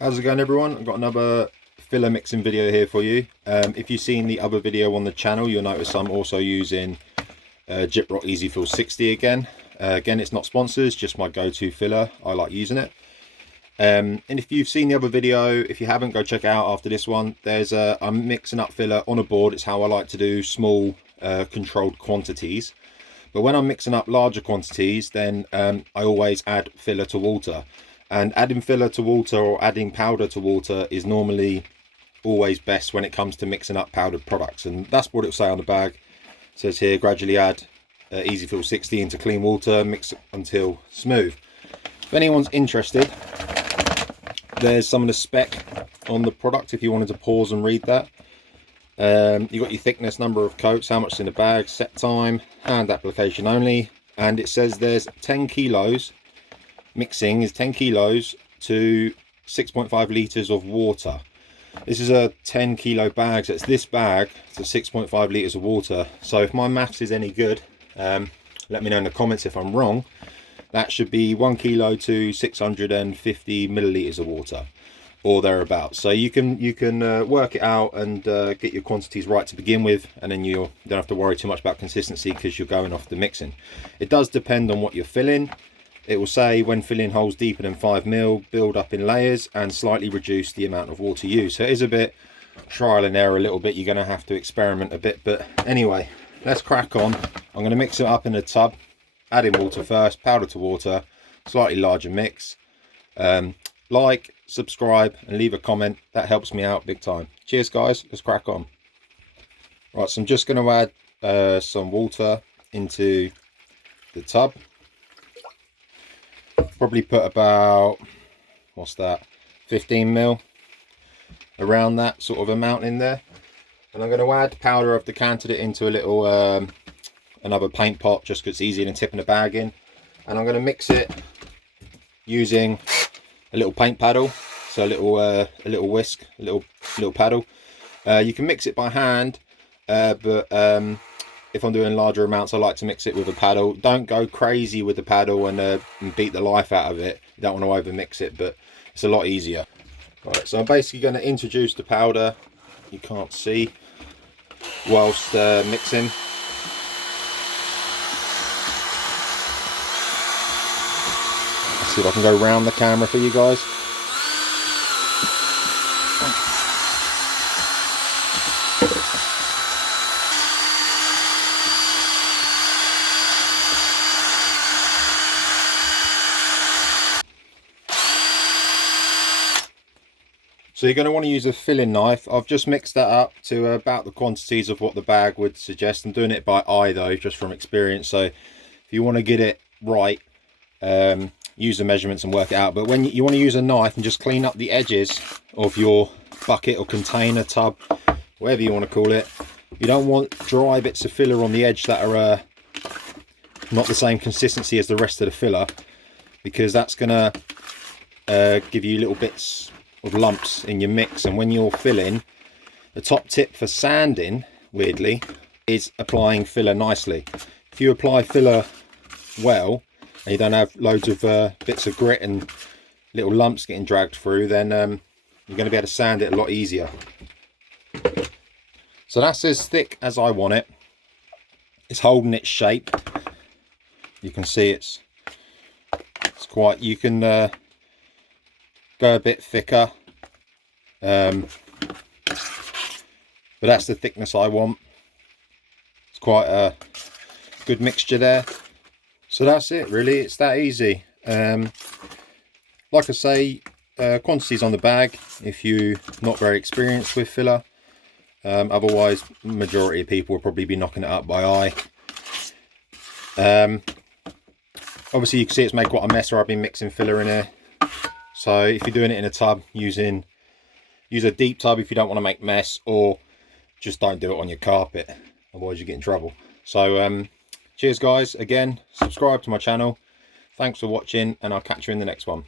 How's it going, everyone? I've got another filler mixing video here for you. If you've seen the other video on the channel, you'll notice I'm also using Gyproc Easifill 60 again. Again, it's not sponsored, it's just my go-to filler. I like using it. And if you've seen the other video, if you haven't, go check it out after this one. I'm mixing up filler on a board. It's how I like to do small controlled quantities. But when I'm mixing up larger quantities, then I always add filler to water. And adding filler to water or adding powder to water is normally always best when it comes to mixing up powdered products. And that's what it'll say on the bag. It says here, gradually add Easifill 60 into clean water, mix it until smooth. If anyone's interested, there's some of the spec on the product if you wanted to pause and read that. You got your thickness, number of coats, how much is in the bag, set time, hand application only, and it says there's 10 kilos. Mixing is 10 kilos to 6.5 litres of water. This is a 10 kilo bag, so it's this bag to 6.5 litres of water. So if my maths is any good, let me know in the comments if I'm wrong. That should be 1 kilo to 650 millilitres of water, or thereabouts. So you can work it out and get your quantities right to begin with, and then you don't have to worry too much about consistency because you're going off the mixing. It does depend on what you're filling. It will say when filling holes deeper than 5 mil, build up in layers and slightly reduce the amount of water used. So it is a bit trial and error a little bit. You're going to have to experiment a bit. But anyway, let's crack on. I'm going to mix it up in a tub. Add in water first, powder to water, slightly larger mix. Like, subscribe and leave a comment. That helps me out big time. Cheers, guys. Let's crack on. Right, so I'm just going to add some water into the tub. Probably put about, what's that, 15 mil, around that sort of amount in there. And I'm going to add powder. I've decanted it into a little another paint pot just because it's easier than tipping a bag in. And I'm going to mix it using a little paint paddle, so a little whisk, a little paddle. You can mix it by hand, but if I'm doing larger amounts, I like to mix it with a paddle. Don't go crazy with the paddle and beat the life out of it. You don't want to over mix it, but it's a lot easier. Right, so I'm basically going to introduce the powder, you can't see, whilst mixing. Let's see if I can go around the camera for you guys. So you're going to want to use a filling knife. I've just mixed that up to about the quantities of what the bag would suggest. I'm doing it by eye though, just from experience. So if you want to get it right, use the measurements and work it out. But when you want to use a knife and just clean up the edges of your bucket or container, tub, whatever you want to call it, you don't want dry bits of filler on the edge that are not the same consistency as the rest of the filler, because that's going to give you little bits of lumps in your mix. And when you're filling, the top tip for sanding, weirdly, is applying filler nicely. If you apply filler well and you don't have loads of bits of grit and little lumps getting dragged through, then you're going to be able to sand it a lot easier. So that's as thick as I want it. It's holding its shape. You can see it's quite, you can go a bit thicker, but that's the thickness I want. It's quite a good mixture there. So that's it, really. It's that easy. Like I say, quantities on the bag if you're not very experienced with filler. Otherwise, majority of people will probably be knocking it up by eye. Obviously you can see it's made quite a mess where I've been mixing filler in here. So if you're doing it in a tub, use a deep tub if you don't want to make mess, or just don't do it on your carpet, otherwise you get in trouble. So cheers guys, again, subscribe to my channel. Thanks for watching, and I'll catch you in the next one.